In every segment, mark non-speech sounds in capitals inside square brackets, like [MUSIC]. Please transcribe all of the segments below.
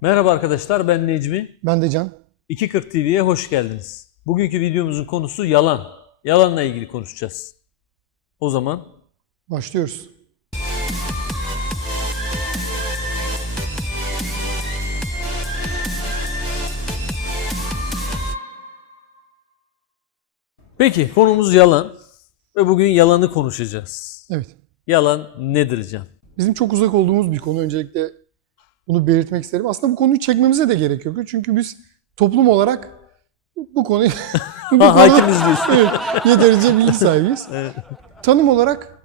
Merhaba arkadaşlar ben Necmi. Ben de Can. 240 TV'ye hoş geldiniz. Bugünkü videomuzun konusu yalan. Yalanla ilgili konuşacağız. O zaman Başlıyoruz. peki konumuz yalan ve bugün yalanı konuşacağız. Evet. Yalan nedir Can? Bizim çok uzak olduğumuz bir konu. Öncelikle bunu belirtmek isterim. Aslında bu konuyu çekmemize de gerek yok. Çünkü biz toplum olarak bu konuyu [LAUGHS] [LAUGHS] bu Ha, hakimiz diyorsun. [LAUGHS] evet, yeterince bilgi sahibiyiz. Evet. Tanım olarak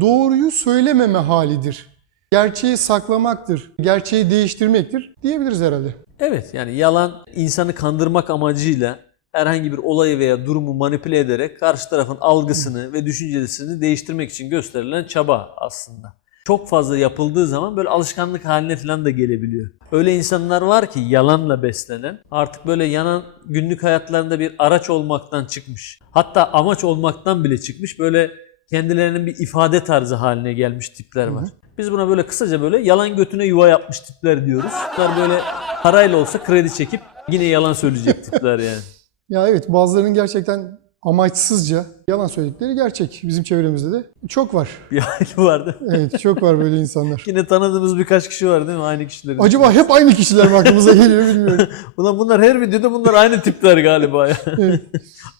doğruyu söylememe halidir. Gerçeği saklamaktır. Gerçeği değiştirmektir diyebiliriz herhalde. Evet yani yalan insanı kandırmak amacıyla herhangi bir olayı veya durumu manipüle ederek karşı tarafın algısını ve düşüncesini değiştirmek için gösterilen çaba aslında. Çok fazla yapıldığı zaman böyle alışkanlık haline falan da gelebiliyor. Öyle insanlar var ki yalanla beslenen artık böyle yanan günlük hayatlarında bir araç olmaktan çıkmış. Hatta amaç olmaktan bile çıkmış. Böyle kendilerinin bir ifade tarzı haline gelmiş tipler var. Hı hı. Biz buna böyle kısaca böyle yalan götüne yuva yapmış tipler diyoruz. Bunlar böyle parayla olsa kredi çekip yine yalan söyleyecek tipler yani. [LAUGHS] Ya evet bazılarının gerçekten amaçsızca yalan söyledikleri gerçek bizim çevremizde de. Çok var. [LAUGHS] Bir aile vardı. Evet çok var böyle insanlar. [LAUGHS] Yine tanıdığımız birkaç kişi var değil mi? Aynı kişilerin. Acaba hep aynı kişiler mi aklımıza geliyor bilmiyorum. [LAUGHS] Ulan bunlar her videoda bunlar aynı tipler galiba ya. Evet.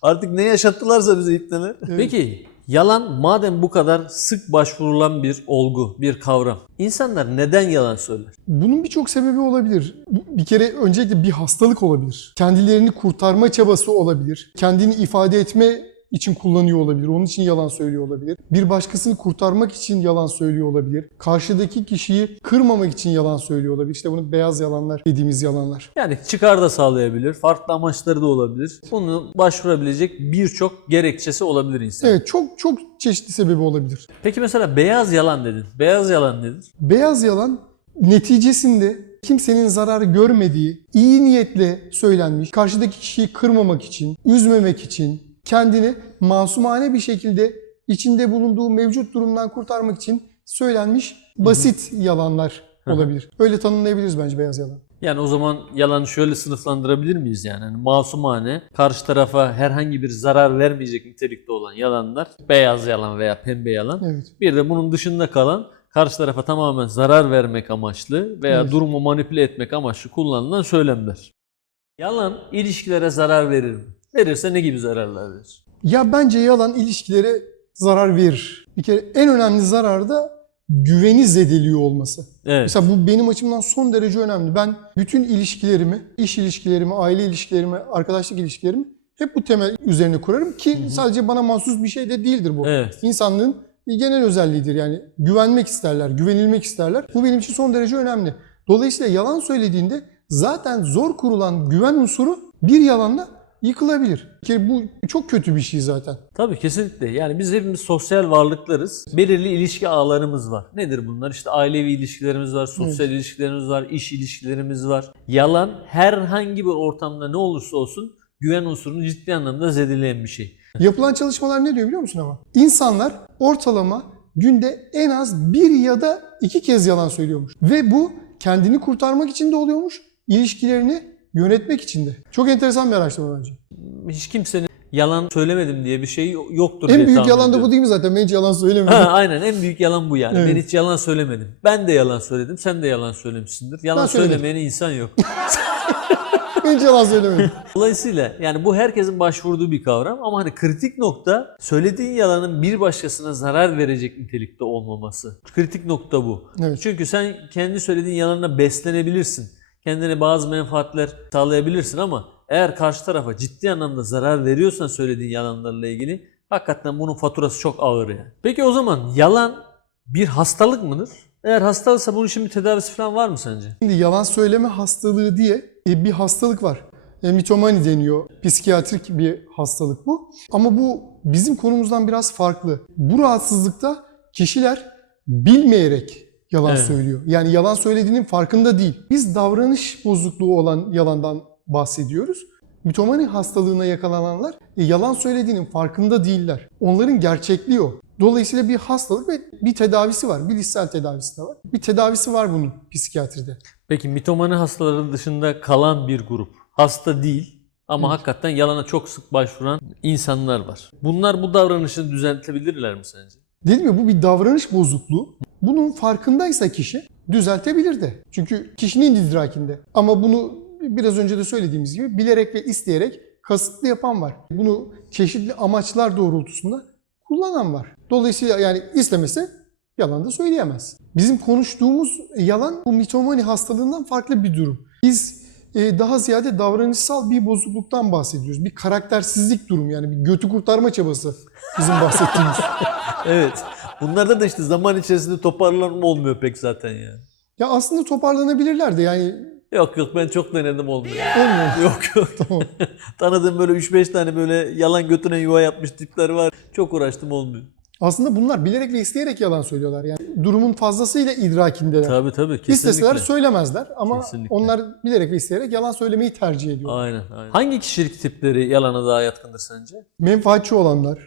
Artık ne yaşattılarsa bize ipneler. Evet. Peki yalan madem bu kadar sık başvurulan bir olgu, bir kavram. İnsanlar neden yalan söyler? Bunun birçok sebebi olabilir. Bir kere öncelikle bir hastalık olabilir. Kendilerini kurtarma çabası olabilir. Kendini ifade etme için kullanıyor olabilir. Onun için yalan söylüyor olabilir. Bir başkasını kurtarmak için yalan söylüyor olabilir. Karşıdaki kişiyi kırmamak için yalan söylüyor olabilir. İşte bunu beyaz yalanlar dediğimiz yalanlar. Yani çıkar da sağlayabilir, farklı amaçları da olabilir. Bunu başvurabilecek birçok gerekçesi olabilir insan. Evet çok çok çeşitli sebebi olabilir. Peki mesela beyaz yalan dedin. Beyaz yalan nedir? Beyaz yalan neticesinde kimsenin zarar görmediği, iyi niyetle söylenmiş, karşıdaki kişiyi kırmamak için, üzmemek için, kendini masumane bir şekilde içinde bulunduğu mevcut durumdan kurtarmak için söylenmiş basit yalanlar olabilir. Öyle tanımlayabiliriz bence beyaz yalan. Yani o zaman yalanı şöyle sınıflandırabilir miyiz yani? yani masumane, karşı tarafa herhangi bir zarar vermeyecek nitelikte olan yalanlar beyaz yalan veya pembe yalan. Evet. Bir de bunun dışında kalan karşı tarafa tamamen zarar vermek amaçlı veya Evet. durumu manipüle etmek amaçlı kullanılan söylemler. Yalan ilişkilere zarar verir mi? Verirse ne gibi zararlar verir? Ya bence yalan ilişkilere zarar verir. Bir kere en önemli zarar da güveni zedeliyor olması. Evet. Mesela bu benim açımdan son derece önemli. Ben bütün ilişkilerimi, iş ilişkilerimi, aile ilişkilerimi, arkadaşlık ilişkilerimi hep bu temel üzerine kurarım ki sadece bana mahsus bir şey de değildir bu. Evet. İnsanlığın genel özelliğidir yani güvenmek isterler, güvenilmek isterler. Bu benim için son derece önemli. Dolayısıyla yalan söylediğinde zaten zor kurulan güven unsuru bir yalanla yıkılabilir. Ki bu çok kötü bir şey zaten. Tabii kesinlikle. Yani biz hepimiz sosyal varlıklarız. Belirli ilişki ağlarımız var. Nedir bunlar? İşte ailevi ilişkilerimiz var, sosyal ilişkilerimiz var, iş ilişkilerimiz var. Yalan herhangi bir ortamda ne olursa olsun güven unsurunu ciddi anlamda zedeleyen bir şey. Yapılan çalışmalar ne diyor biliyor musun ama? İnsanlar ortalama günde en az bir ya da iki kez yalan söylüyormuş. Ve bu kendini kurtarmak için de oluyormuş, ilişkilerini yönetmek için de. Çok enteresan bir araştırma bence. Hiç kimsenin yalan söylemedim diye bir şey yoktur En diye büyük yalan da bu değil mi zaten? Ben hiç yalan söylemedim. Ha, aynen en büyük yalan bu yani. Evet. Ben hiç yalan söylemedim. Ben de yalan söyledim. Sen de yalan söylemişsindir. Yalan Ben söylemeyen insan yok. [LAUGHS] ben hiç yalan söylemedim. Dolayısıyla yani bu herkesin başvurduğu bir kavram ama hani kritik nokta söylediğin yalanın bir başkasına zarar verecek nitelikte olmaması. Kritik nokta bu. Evet. Çünkü sen kendi söylediğin yalanla beslenebilirsin. Kendine bazı menfaatler sağlayabilirsin ama eğer karşı tarafa ciddi anlamda zarar veriyorsan söylediğin yalanlarla ilgili hakikaten bunun faturası çok ağır yani. Peki o zaman yalan bir hastalık mıdır? Eğer hastalıksa bunun bir tedavisi falan var mı sence? Şimdi yalan söyleme hastalığı diye e, bir hastalık var. E, mitomani deniyor. Psikiyatrik bir hastalık bu. Ama bu bizim konumuzdan biraz farklı. Bu rahatsızlıkta kişiler bilmeyerek yalan Evet. söylüyor. Yani yalan söylediğinin farkında değil. Biz davranış bozukluğu olan yalandan bahsediyoruz. Mitomani hastalığına yakalananlar e, yalan söylediğinin farkında değiller. Onların gerçekliği o. Dolayısıyla bir hastalık ve bir tedavisi var. Bilişsel tedavisi de var. Bir tedavisi var bunun psikiyatride. Peki mitomani hastaları dışında kalan bir grup. Hasta değil ama Evet. hakikaten yalana çok sık başvuran insanlar var. Bunlar bu davranışını düzeltebilirler mi sence? Dedim ya bu bir davranış bozukluğu. Bunun farkındaysa kişi düzeltebilir de. Çünkü kişinin idrakinde. Ama bunu biraz önce de söylediğimiz gibi bilerek ve isteyerek kasıtlı yapan var. Bunu çeşitli amaçlar doğrultusunda kullanan var. Dolayısıyla yani istemese yalan da söyleyemez. Bizim konuştuğumuz yalan bu mitomani hastalığından farklı bir durum. Biz e, daha ziyade davranışsal bir bozukluktan bahsediyoruz. Bir karaktersizlik durum yani bir götü kurtarma çabası bizim bahsettiğimiz. [LAUGHS] Evet. Bunlarda da işte zaman içerisinde toparlanma olmuyor pek zaten yani. Ya aslında toparlanabilirler de yani Yok yok ben çok denedim olmuyor. olmuyor. [LAUGHS] yok yok. [LAUGHS] Tamam. [LAUGHS] Tanıdığım böyle 3-5 tane böyle yalan götüne yuva yapmış tipler var. Çok uğraştım olmuyor. Aslında bunlar bilerek ve isteyerek yalan söylüyorlar. Yani durumun fazlasıyla idrakindeler. Tabii tabii kesinlikle. İsteseler söylemezler ama Kesinlikle. onlar bilerek ve isteyerek yalan söylemeyi tercih ediyorlar. Aynen aynen. Hangi kişilik tipleri yalana daha yatkındır sence? Menfaatçi olanlar.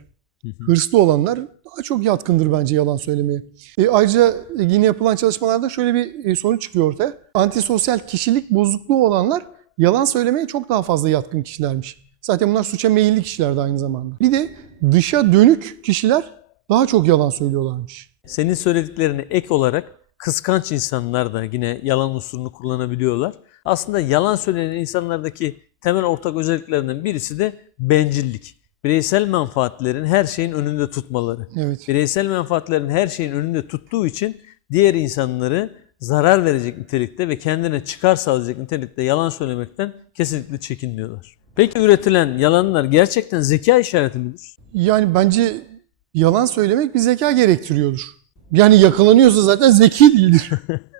Hırslı olanlar daha çok yatkındır bence yalan söylemeye. E, ayrıca yine yapılan çalışmalarda şöyle bir e, sonuç çıkıyor ortaya. Antisosyal kişilik bozukluğu olanlar yalan söylemeye çok daha fazla yatkın kişilermiş. Zaten bunlar suça meyilli kişiler de aynı zamanda. Bir de dışa dönük kişiler daha çok yalan söylüyorlarmış. Senin söylediklerine ek olarak kıskanç insanlar da yine yalan unsurunu kullanabiliyorlar. Aslında yalan söyleyen insanlardaki temel ortak özelliklerinden birisi de bencillik. Bireysel menfaatlerin her şeyin önünde tutmaları. Evet. Bireysel menfaatlerin her şeyin önünde tuttuğu için diğer insanları zarar verecek nitelikte ve kendine çıkar sağlayacak nitelikte yalan söylemekten kesinlikle çekinmiyorlar. Peki üretilen yalanlar gerçekten zeka işareti midir? Yani bence yalan söylemek bir zeka gerektiriyordur. Yani yakalanıyorsa zaten zeki değildir. [LAUGHS]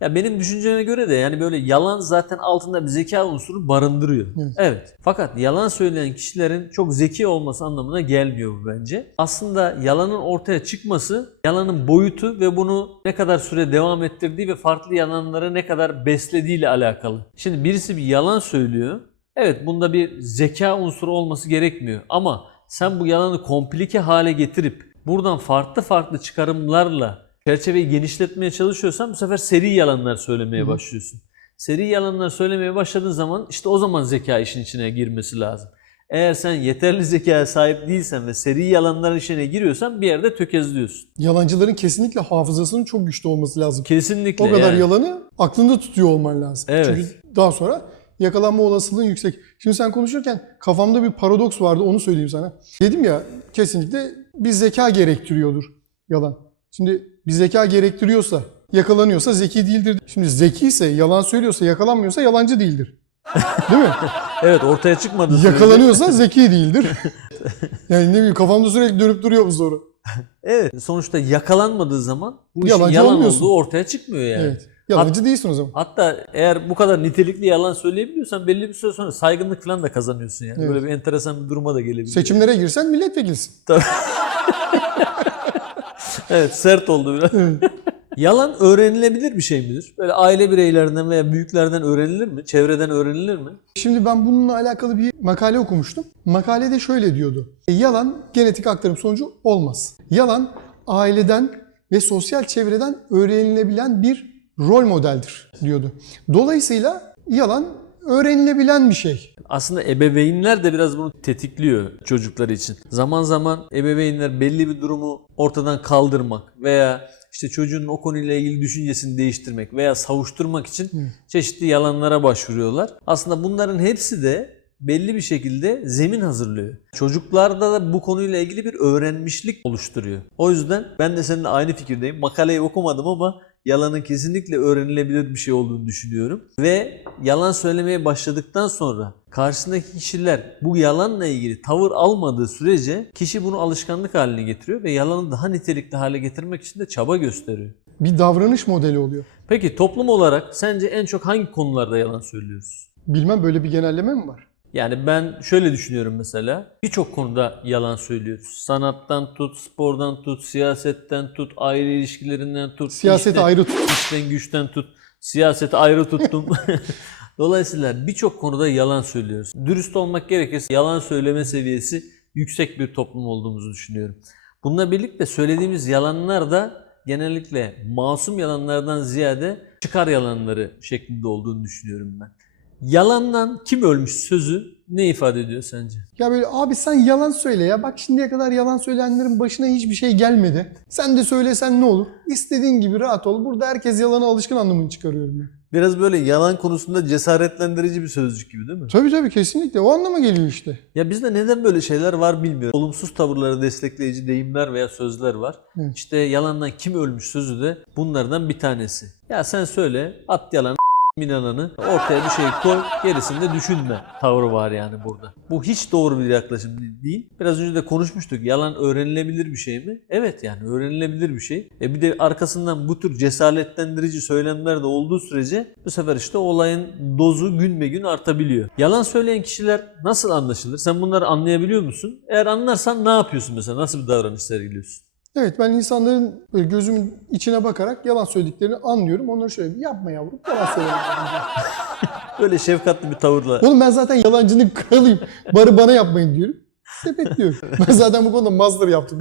Ya benim düşünceme göre de yani böyle yalan zaten altında bir zeka unsuru barındırıyor. Evet. Fakat yalan söyleyen kişilerin çok zeki olması anlamına gelmiyor bu bence. Aslında yalanın ortaya çıkması yalanın boyutu ve bunu ne kadar süre devam ettirdiği ve farklı yalanları ne kadar beslediğiyle alakalı. Şimdi birisi bir yalan söylüyor. Evet bunda bir zeka unsuru olması gerekmiyor ama sen bu yalanı komplike hale getirip buradan farklı farklı çıkarımlarla çerçeveyi genişletmeye çalışıyorsan bu sefer seri yalanlar söylemeye Hı başlıyorsun. Seri yalanlar söylemeye başladığın zaman işte o zaman zeka işin içine girmesi lazım. Eğer sen yeterli zekaya sahip değilsen ve seri yalanlar işine giriyorsan bir yerde tökezliyorsun. Yalancıların kesinlikle hafızasının çok güçlü olması lazım. Kesinlikle. O kadar yani. yalanı aklında tutuyor olman lazım. Evet. Çünkü daha sonra yakalanma olasılığın yüksek. Şimdi sen konuşurken kafamda bir paradoks vardı onu söyleyeyim sana. Dedim ya kesinlikle bir zeka gerektiriyordur yalan. Şimdi bir zeka gerektiriyorsa, yakalanıyorsa zeki değildir. Şimdi zeki ise, yalan söylüyorsa, yakalanmıyorsa yalancı değildir. Değil mi? [LAUGHS] Evet ortaya çıkmadı. Yakalanıyorsa zeki değildir. [LAUGHS] Yani ne bileyim kafamda sürekli dönüp duruyor bu soru. Evet sonuçta yakalanmadığı zaman bu işin Yalancı yalan olmuyorsun. olduğu ortaya çıkmıyor yani. Evet. Yalancı değilsin o zaman. Hatta eğer bu kadar nitelikli yalan söyleyebiliyorsan belli bir süre sonra saygınlık falan da kazanıyorsun yani. Evet. Böyle bir enteresan bir duruma da gelebiliyor. Seçimlere girsen milletvekilisin. [LAUGHS] Evet sert oldu biraz. [LAUGHS] Yalan öğrenilebilir bir şey midir? Böyle aile bireylerinden veya büyüklerden öğrenilir mi? Çevreden öğrenilir mi? Şimdi ben bununla alakalı bir makale okumuştum. Makalede şöyle diyordu. "E, Yalan genetik aktarım sonucu olmaz. Yalan aileden ve sosyal çevreden öğrenilebilen bir rol modeldir diyordu. Dolayısıyla yalan öğrenilebilen bir şey. Aslında ebeveynler de biraz bunu tetikliyor çocukları için. Zaman zaman ebeveynler belli bir durumu ortadan kaldırmak veya işte çocuğun o konuyla ilgili düşüncesini değiştirmek veya savuşturmak için çeşitli yalanlara başvuruyorlar. Aslında bunların hepsi de belli bir şekilde zemin hazırlıyor. Çocuklarda da bu konuyla ilgili bir öğrenmişlik oluşturuyor. O yüzden ben de seninle aynı fikirdeyim. Makaleyi okumadım ama yalanın kesinlikle öğrenilebilir bir şey olduğunu düşünüyorum. Ve yalan söylemeye başladıktan sonra karşısındaki kişiler bu yalanla ilgili tavır almadığı sürece kişi bunu alışkanlık haline getiriyor ve yalanı daha nitelikli hale getirmek için de çaba gösteriyor. Bir davranış modeli oluyor. Peki toplum olarak sence en çok hangi konularda yalan söylüyoruz? Bilmem böyle bir genelleme mi var? Yani ben şöyle düşünüyorum mesela. Birçok konuda yalan söylüyoruz. Sanattan tut, spordan tut, siyasetten tut, aile ilişkilerinden tut. Siyaseti işte- ayrı tut. İşten güçten tut. Siyaseti ayrı tuttum. [LAUGHS] Dolayısıyla birçok konuda yalan söylüyoruz. Dürüst olmak gerekirse yalan söyleme seviyesi yüksek bir toplum olduğumuzu düşünüyorum. Bununla birlikte söylediğimiz yalanlar da genellikle masum yalanlardan ziyade çıkar yalanları şeklinde olduğunu düşünüyorum ben. Yalandan kim ölmüş sözü ne ifade ediyor sence? Ya böyle abi sen yalan söyle ya. Bak şimdiye kadar yalan söyleyenlerin başına hiçbir şey gelmedi. Sen de söylesen ne olur? İstediğin gibi rahat ol. Burada herkes yalana alışkın anlamını çıkarıyorum ben. Biraz böyle yalan konusunda cesaretlendirici bir sözcük gibi değil mi? Tabii tabii kesinlikle. O anlama geliyor işte. Ya bizde neden böyle şeyler var bilmiyorum. Olumsuz tavırları destekleyici deyimler veya sözler var. Evet. İşte yalandan kim ölmüş sözü de bunlardan bir tanesi. Ya sen söyle at yalan inalanı ortaya bir şey koy gerisini de düşünme tavrı var yani burada. Bu hiç doğru bir yaklaşım değil. Biraz önce de konuşmuştuk. Yalan öğrenilebilir bir şey mi? Evet yani öğrenilebilir bir şey. E bir de arkasından bu tür cesaretlendirici söylemler de olduğu sürece bu sefer işte olayın dozu gün be gün artabiliyor. Yalan söyleyen kişiler nasıl anlaşılır? Sen bunları anlayabiliyor musun? Eğer anlarsan ne yapıyorsun mesela? Nasıl bir davranış sergiliyorsun? Evet ben insanların böyle gözümün içine bakarak yalan söylediklerini anlıyorum. Onlara şöyle yapma yavrum yalan söyleme. Böyle şefkatli bir tavırla. Oğlum ben zaten yalancının kralıyım. Bari bana yapmayın diyorum. Sepetliyorum. [LAUGHS] Ben zaten bu konuda master yaptım.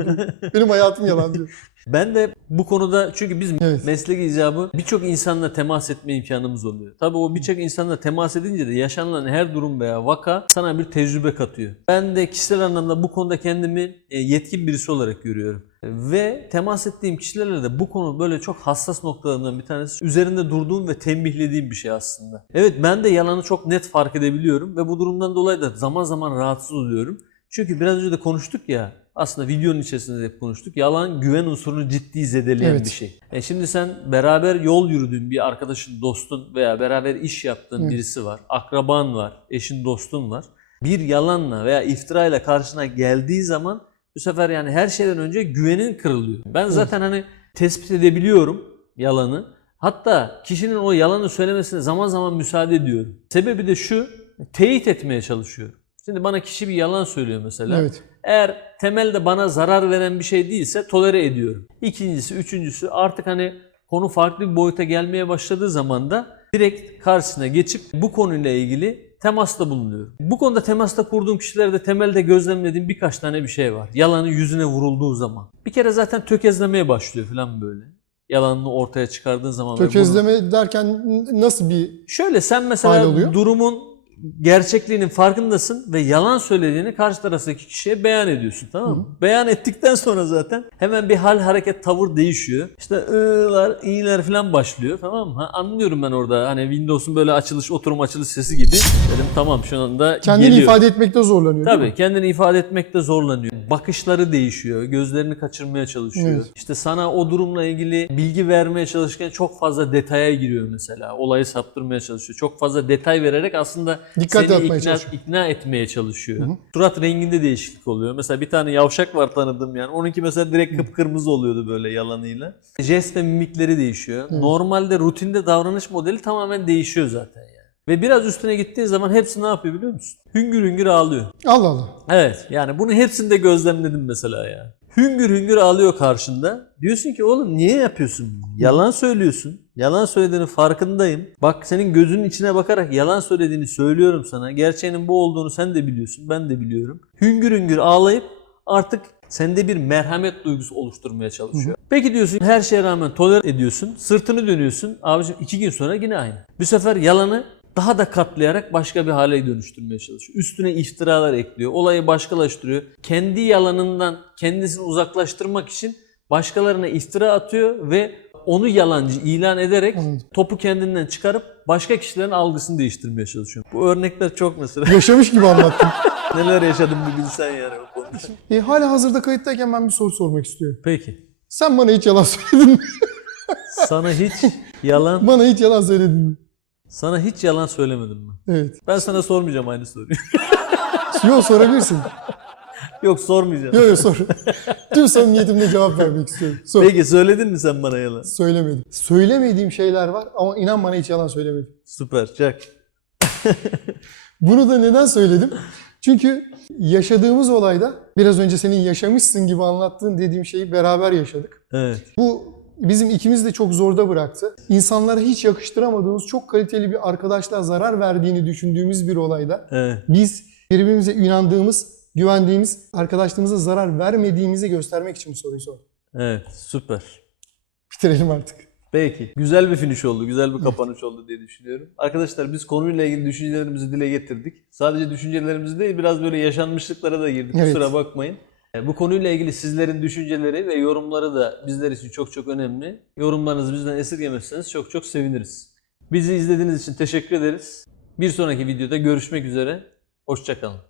Benim hayatım yalan diyor. Ben de bu konuda çünkü biz Evet. meslek icabı birçok insanla temas etme imkanımız oluyor. Tabii o birçok insanla temas edince de yaşanılan her durum veya vaka sana bir tecrübe katıyor. Ben de kişisel anlamda bu konuda kendimi e, yetkin birisi olarak görüyorum. Ve temas ettiğim kişilerle de bu konu böyle çok hassas noktalarından bir tanesi. Üzerinde durduğum ve tembihlediğim bir şey aslında. Evet ben de yalanı çok net fark edebiliyorum ve bu durumdan dolayı da zaman zaman rahatsız oluyorum. Çünkü biraz önce de konuştuk ya aslında videonun içerisinde de hep konuştuk. Yalan güven unsurunu ciddi zedeleyen Evet. bir şey. E şimdi sen beraber yol yürüdüğün bir arkadaşın, dostun veya beraber iş yaptığın Evet. birisi var. Akraban var, eşin, dostun var. Bir yalanla veya iftirayla karşına geldiği zaman bu sefer yani her şeyden önce güvenin kırılıyor. Ben zaten hani tespit edebiliyorum yalanı. Hatta kişinin o yalanı söylemesine zaman zaman müsaade ediyorum. Sebebi de şu, teyit etmeye çalışıyorum. Şimdi bana kişi bir yalan söylüyor mesela. Evet. Eğer temelde bana zarar veren bir şey değilse tolere ediyorum. İkincisi, üçüncüsü artık hani konu farklı bir boyuta gelmeye başladığı zaman da direkt karşısına geçip bu konuyla ilgili temasta bulunuyorum. Bu konuda temasta kurduğum kişilerde temelde gözlemlediğim birkaç tane bir şey var. Yalanın yüzüne vurulduğu zaman. Bir kere zaten tökezlemeye başlıyor falan böyle. Yalanını ortaya çıkardığın zaman. ve bunu- Tökezleme derken nasıl bir Şöyle sen mesela durumun gerçekliğinin farkındasın ve yalan söylediğini karşı taraftaki kişiye beyan ediyorsun tamam mı? Beyan ettikten sonra zaten hemen bir hal hareket tavır değişiyor. İşte ı'lar, i'ler falan başlıyor tamam mı? Ha, anlıyorum ben orada hani Windows'un böyle açılış oturum açılış sesi gibi. Dedim tamam şu anda kendini geliyor. ifade etmekte zorlanıyor Tabii kendini ifade etmekte zorlanıyor. Bakışları değişiyor. Gözlerini kaçırmaya çalışıyor. Evet. İşte sana o durumla ilgili bilgi vermeye çalışırken çok fazla detaya giriyor mesela. Olayı saptırmaya çalışıyor. Çok fazla detay vererek aslında Dikkat seni ikna, çalışıyor. ikna etmeye çalışıyor. Surat renginde değişiklik oluyor. Mesela bir tane yavşak var tanıdığım yani. Onunki mesela direkt kıpkırmızı oluyordu böyle yalanıyla. Jest ve mimikleri değişiyor. Normalde rutinde davranış modeli tamamen değişiyor zaten yani. Ve biraz üstüne gittiğin zaman hepsi ne yapıyor biliyor musun? Hüngür hüngür ağlıyor. Allah Allah. Evet yani bunu hepsinde gözlemledim mesela ya. Hüngür hüngür ağlıyor karşında. Diyorsun ki oğlum niye yapıyorsun? Yalan söylüyorsun. Yalan söylediğinin farkındayım. Bak senin gözünün içine bakarak yalan söylediğini söylüyorum sana. Gerçeğinin bu olduğunu sen de biliyorsun. Ben de biliyorum. Hüngür hüngür ağlayıp artık sende bir merhamet duygusu oluşturmaya çalışıyor. Peki diyorsun her şeye rağmen tolere ediyorsun. Sırtını dönüyorsun. Abicim iki gün sonra yine aynı. Bu sefer yalanı daha da katlayarak başka bir hale dönüştürmeye çalışıyor. Üstüne iftiralar ekliyor. Olayı başkalaştırıyor. Kendi yalanından kendisini uzaklaştırmak için başkalarına iftira atıyor ve onu yalancı ilan ederek topu kendinden çıkarıp başka kişilerin algısını değiştirmeye çalışıyor. Bu örnekler çok mesela. [LAUGHS] Yaşamış gibi anlattım. Neler yaşadım bir bilsen yani o konuda. E, hala hazırda kayıttayken ben bir soru sormak istiyorum. Peki. Sen bana hiç yalan söyledin mi? Sana hiç yalan bana hiç yalan söyledin mi? Sana hiç yalan söylemedim mi? Evet. Ben sana sormayacağım aynı soruyu. [LAUGHS] Yok sorabilirsin. Yok sormayacağım. Yok yok sor. Tüm samimiyetimle cevap vermek istiyorum. Sor. Peki söyledin mi sen bana yalan? Söylemedim. Söylemediğim şeyler var ama inan bana hiç yalan söylemedim. Süper. Çak. [LAUGHS] Bunu da neden söyledim? Çünkü yaşadığımız olayda biraz önce senin yaşamışsın gibi anlattığın dediğim şeyi beraber yaşadık. Evet. Bu bizim ikimiz de çok zorda bıraktı. İnsanlara hiç yakıştıramadığımız çok kaliteli bir arkadaşlığa zarar verdiğini düşündüğümüz bir olayda Evet. biz birbirimize inandığımız, güvendiğimiz, arkadaşlığımıza zarar vermediğimizi göstermek için bu soruyu sordum. Evet. Süper. bitirelim artık. Peki. Güzel bir finish oldu. Güzel bir kapanış oldu diye düşünüyorum. Arkadaşlar biz konuyla ilgili düşüncelerimizi dile getirdik. Sadece düşüncelerimizi değil biraz böyle yaşanmışlıklara da girdik. Evet. Kusura bakmayın. E, Bu konuyla ilgili sizlerin düşünceleri ve yorumları da bizler için çok çok önemli. Yorumlarınızı bizden esirgemezseniz çok çok seviniriz. Bizi izlediğiniz için teşekkür ederiz. Bir sonraki videoda görüşmek üzere. Hoşçakalın.